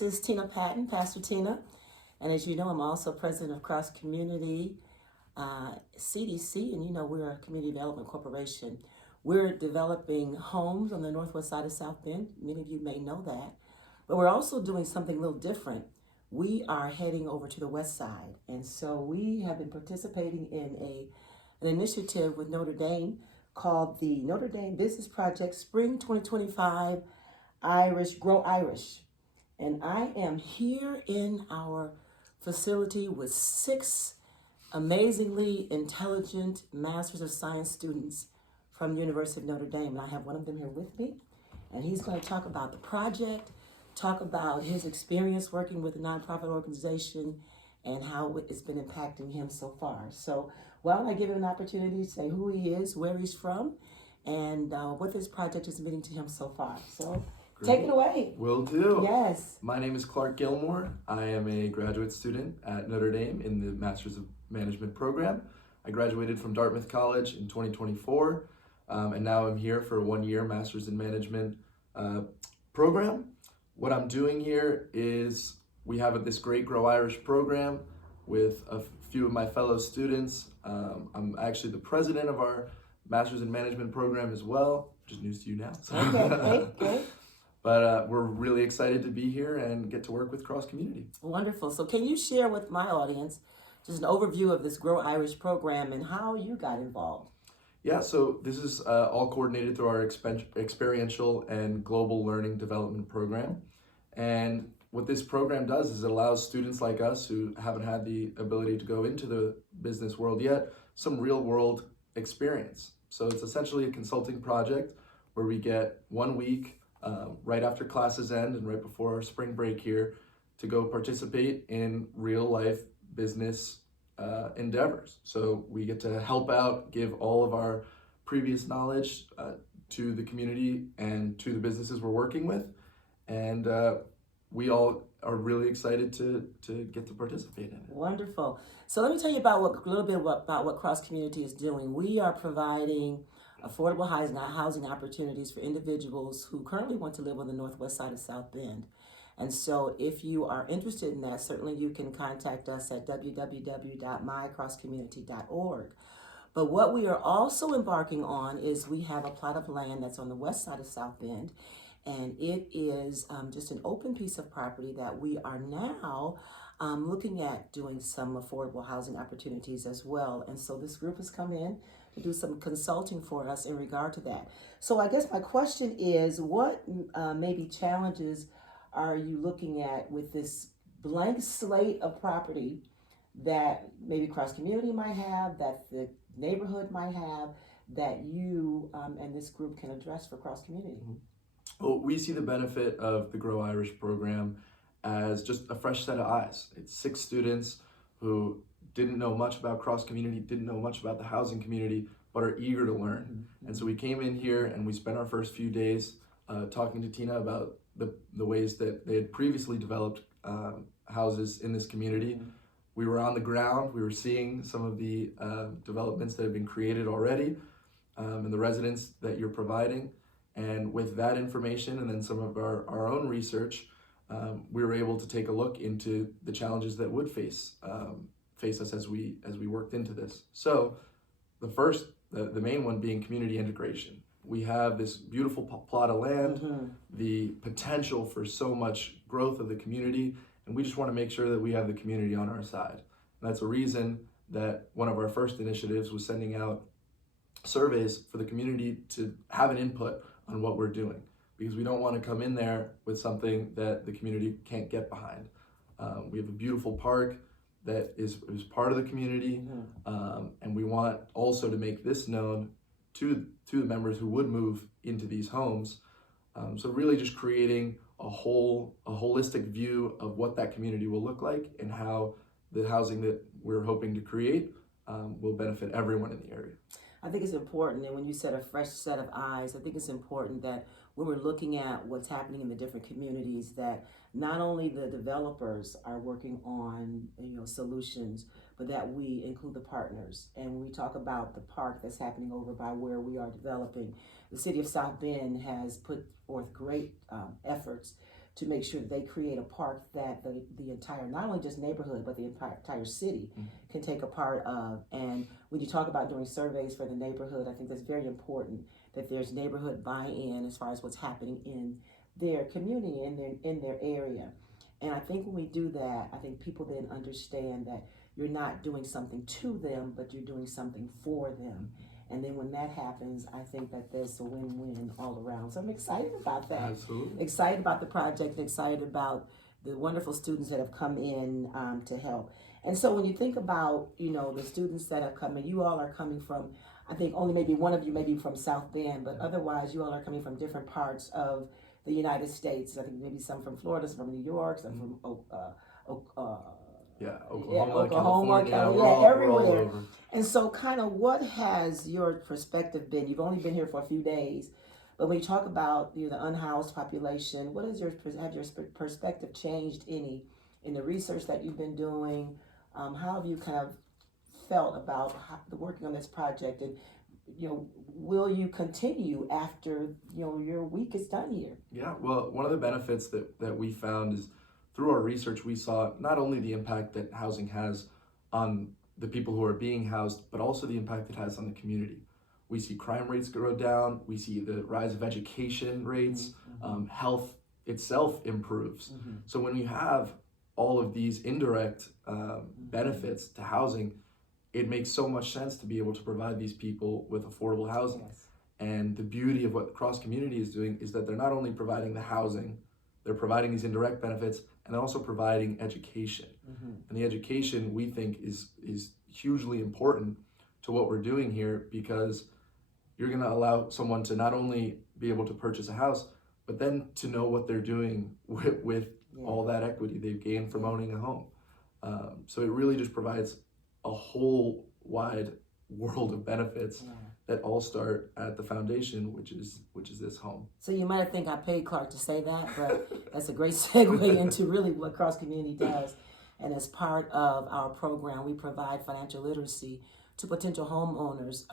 This is Tina Patton, Pastor Tina. And as you know, I'm also president of Cross Community CDC, and you know we're a community development corporation. We're developing homes on the northwest side of South Bend. Many of you may know that. But we're also doing something a little different. We are heading over to the west side. And so we have been participating in an initiative with Notre Dame called the Notre Dame Business Project Spring 2025 Grow Irish. And I am here in our facility with 6 amazingly intelligent Masters of Science students from the University of Notre Dame. And I have one of them here with me. And he's going to talk about the project, talk about his experience working with a nonprofit organization and how it's been impacting him so far. So why don't I give him an opportunity to say who he is, where he's from, and what this project is meaning to him so far. So Great. Take it away. Will do. Yes. My name is Clark Gilmore. I am a graduate student at Notre Dame in the Masters of Management program. I graduated from Dartmouth College in 2024, and now I'm here for a 1-year Masters in Management program. What I'm doing here is we have this great Grow Irish program with a few of my fellow students. I'm actually the president of our Masters in Management program as well, which is news to you now. So. Okay, great. But we're really excited to be here and get to work with Cross Community. Wonderful. So can you share with my audience just an overview of this Grow Irish program and how you got involved? Yeah, so this is all coordinated through our experiential and global learning development program. And what this program does is it allows students like us who haven't had the ability to go into the business world yet, some real world experience. So it's essentially a consulting project where we get 1 week right after classes end and right before our spring break here to go participate in real life business endeavors. So we get to help out, give all of our previous knowledge to the community and to the businesses we're working with. And we all are really excited to get to participate in it. Wonderful. So let me tell you about a little bit about what Cross Community is doing. We are providing affordable housing opportunities for individuals who currently want to live on the northwest side of South Bend. And so if you are interested in that, certainly you can contact us at www.mycrosscommunity.org. But what we are also embarking on is we have a plot of land that's on the west side of South Bend, and it is just an open piece of property that we are now looking at doing some affordable housing opportunities as well. And so this group has come in to do some consulting for us in regard to that. So I guess my question is, what maybe challenges are you looking at with this blank slate of property that maybe Cross Community might have, that the neighborhood might have, that you and this group can address for Cross Community? Well, we see the benefit of the Grow Irish program as just a fresh set of eyes. It's 6 students who didn't know much about Cross Community, didn't know much about the housing community, but are eager to learn. Mm-hmm. And so we came in here and we spent our first few days talking to Tina about the ways that they had previously developed houses in this community. Mm-hmm. We were on the ground, we were seeing some of the developments that have been created already and the residents that you're providing. And with that information and then some of our own research, we were able to take a look into the challenges that would face us as we worked into this. So the main one being community integration. We have this beautiful plot of land, mm-hmm. the potential for so much growth of the community, and we just want to make sure that we have the community on our side. And that's a reason that one of our first initiatives was sending out surveys for the community to have an input on what we're doing, because we don't want to come in there with something that the community can't get behind. We have a beautiful park that is part of the community, mm-hmm. And we want also to make this known to the members who would move into these homes. So really just creating a holistic view of what that community will look like and how the housing that we're hoping to create will benefit everyone in the area. I think it's important, and when you said a fresh set of eyes, I think it's important that when we're looking at what's happening in the different communities, that not only the developers are working on solutions, but that we include the partners. And when we talk about the park that's happening over by where we are developing, the city of South Bend has put forth great efforts to make sure that they create a park that the entire, not only just neighborhood, but the entire city can take a part of. And when you talk about doing surveys for the neighborhood, I think that's very important that there's neighborhood buy-in as far as what's happening in their community, in their area. And I think when we do that, I think people then understand that you're not doing something to them, but you're doing something for them. And then when that happens, I think that there's a win-win all around. So I'm excited about that. Absolutely. Excited about the project, excited about the wonderful students that have come in to help. And so when you think about, the students that have come in, you all are coming from, I think only maybe one of you may be from South Bend, but otherwise you all are coming from different parts of the United States. I think maybe some from Florida, some from New York, some from Oklahoma, California, everywhere. we're all over. And so kind of what has your perspective been? You've only been here for a few days, but when you talk about the unhoused population, what is have your perspective changed any in the research that you've been doing? How have you kind of felt about the working on this project, and will you continue after your week is done here? Yeah, well, one of the benefits that we found is through our research, we saw not only the impact that housing has on the people who are being housed, but also the impact it has on the community. We see crime rates go down, we see the rise of education rates, health itself improves. So when you have all of these indirect benefits to housing, it makes so much sense to be able to provide these people with affordable housing. Yes. And the beauty of what Cross Community is doing is that they're not only providing the housing, they're providing these indirect benefits, and they're also providing education. And the education, we think, is hugely important to what we're doing here, because you're going to allow someone to not only be able to purchase a house, but then to know what they're doing with all that equity they've gained from owning a home. So it really just provides a whole wide world of benefits that all start at the foundation, which is this home. So you might think I paid Clark to say that, but that's a great segue into really what Cross Community does. And as part of our program, we provide financial literacy to potential homeowners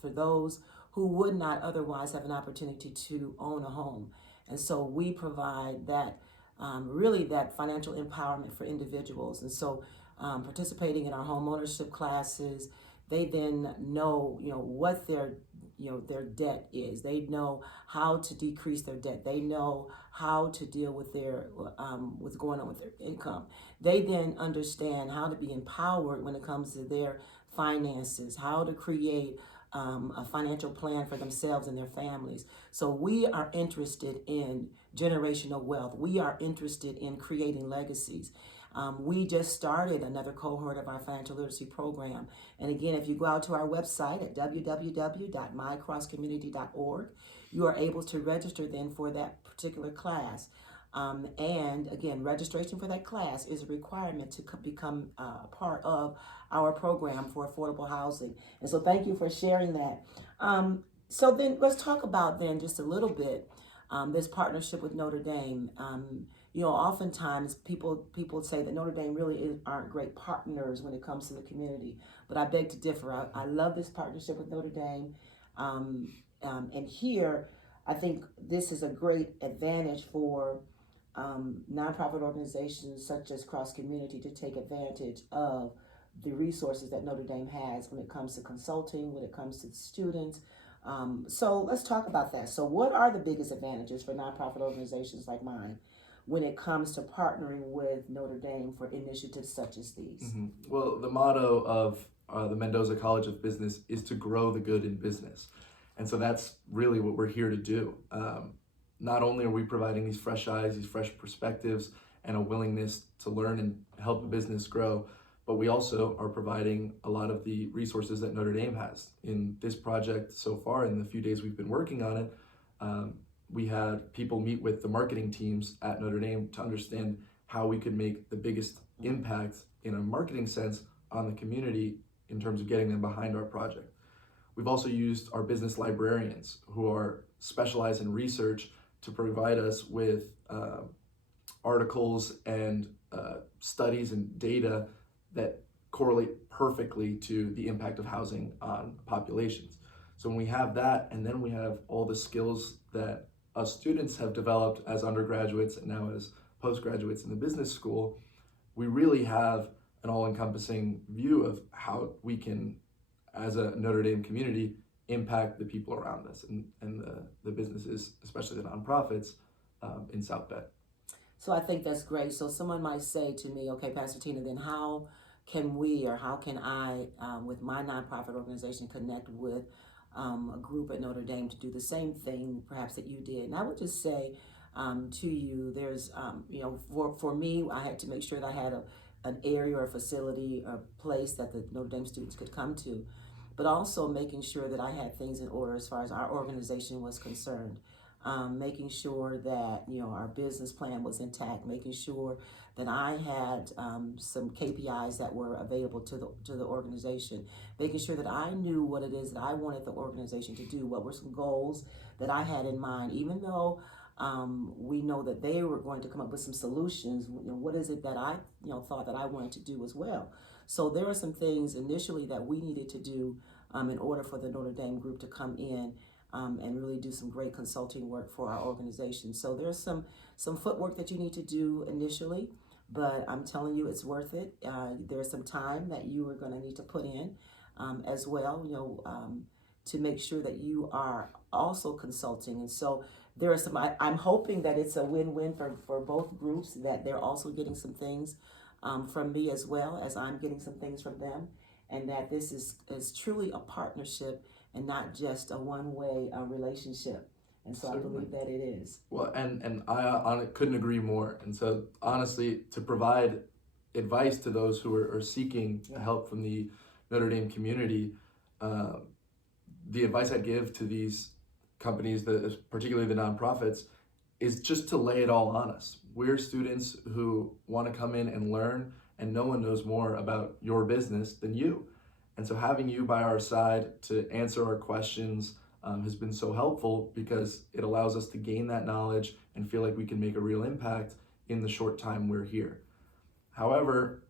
for those who would not otherwise have an opportunity to own a home. And so we provide that really that financial empowerment for individuals. And so participating in our homeownership classes, they then know what their debt is. They know how to decrease their debt. They know how to deal with their what's going on with their income. They then understand how to be empowered when it comes to their finances, how to create a financial plan for themselves and their families. So we are interested in generational wealth. We are interested in creating legacies. We just started another cohort of our financial literacy program. And again, if you go out to our website at www.mycrosscommunity.org, you are able to register then for that particular class. And again, registration for that class is a requirement to become part of our program for affordable housing. And so thank you for sharing that. So then let's talk about then just a little bit this partnership with Notre Dame. Oftentimes people say that Notre Dame really aren't great partners when it comes to the community, but I beg to differ. I love this partnership with Notre Dame. And here, I think this is a great advantage for nonprofit organizations such as Cross Community to take advantage of the resources that Notre Dame has when it comes to consulting, when it comes to students. So let's talk about that. So what are the biggest advantages for nonprofit organizations like mine when it comes to partnering with Notre Dame for initiatives such as these? Well, the motto of the Mendoza College of Business is to grow the good in business. And so that's really what we're here to do. Not only are we providing these fresh eyes, these fresh perspectives, and a willingness to learn and help the business grow, but we also are providing a lot of the resources that Notre Dame has. In this project so far, in the few days we've been working on it, we had people meet with the marketing teams at Notre Dame to understand how we could make the biggest impact in a marketing sense on the community in terms of getting them behind our project. We've also used our business librarians who are specialized in research to provide us with articles and studies and data that correlate perfectly to the impact of housing on populations. So when we have that, and then we have all the skills that us students have developed as undergraduates and now as postgraduates in the business school, we really have an all-encompassing view of how we can, as a Notre Dame community, impact the people around us and the businesses, especially the nonprofits in South Bend. So I think that's great. So someone might say to me, okay, Pastor Tina, then how can we, or how can I, with my nonprofit organization, connect with a group at Notre Dame to do the same thing perhaps that you did? And I would just say to you, there's, for me, I had to make sure that I had an area or a facility or place that the Notre Dame students could come to, but also making sure that I had things in order as far as our organization was concerned. Making sure that our business plan was intact, making sure that I had some KPIs that were available to the organization, making sure that I knew what it is that I wanted the organization to do, what were some goals that I had in mind, even though we know that they were going to come up with some solutions. What is it that I thought that I wanted to do as well? So there are some things initially that we needed to do in order for the Notre Dame group to come in and really do some great consulting work for our organization. So there's some footwork that you need to do initially, but I'm telling you it's worth it. There's some time that you are going to need to put in as well, to make sure that you are also consulting. And so there are some, I'm hoping that it's a win-win for both groups, that they're also getting some things from me as well as I'm getting some things from them, and that this is truly a partnership and not just a one-way relationship. And so Certainly. I believe that it is. Well, and I couldn't agree more. And so honestly, to provide advice to those who are seeking help from the Notre Dame community, the advice I'd give to these companies, particularly the nonprofits, is just to lay it all on us. We're students who want to come in and learn, and no one knows more about your business than you. And so having you by our side to answer our questions has been so helpful, because it allows us to gain that knowledge and feel like we can make a real impact in the short time we're here. However,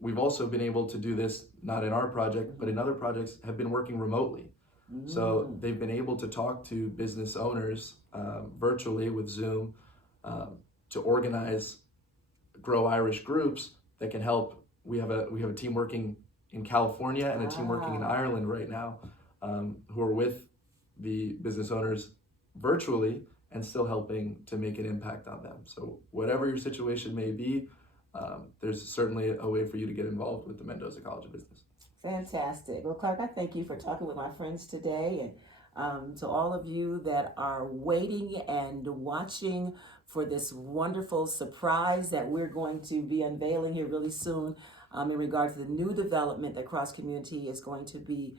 we've also been able to do this, not in our project, but in other projects, have been working remotely. So they've been able to talk to business owners virtually with Zoom to organize Grow Irish groups that can help. We have a team working in California and a team working in Ireland right now, who are with the business owners virtually and still helping to make an impact on them. So whatever your situation may be, there's certainly a way for you to get involved with the Mendoza College of Business. Fantastic. Well, Clark, I thank you for talking with my friends today, and to all of you that are waiting and watching for this wonderful surprise that we're going to be unveiling here really soon in regard to the new development that Cross Community is going to be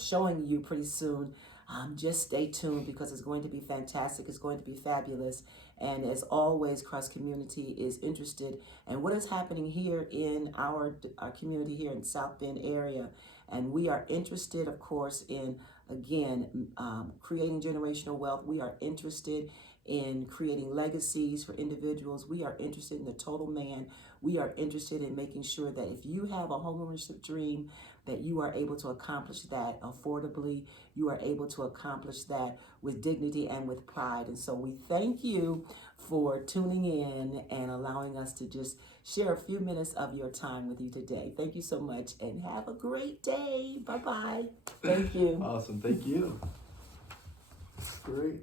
showing you pretty soon. Just stay tuned, because it's going to be fantastic. It's going to be fabulous. And as always, Cross Community is interested in what is happening here in our community here in South Bend area. And we are interested, of course, in, again, creating generational wealth. We are interested in creating legacies for individuals. We are interested in the total man. We are interested in making sure that if you have a homeownership dream, that you are able to accomplish that affordably. You are able to accomplish that with dignity and with pride. And so we thank you for tuning in and allowing us to just share a few minutes of your time with you today. Thank you so much, and have a great day. Bye-bye. Thank you. Awesome. Thank you. Great.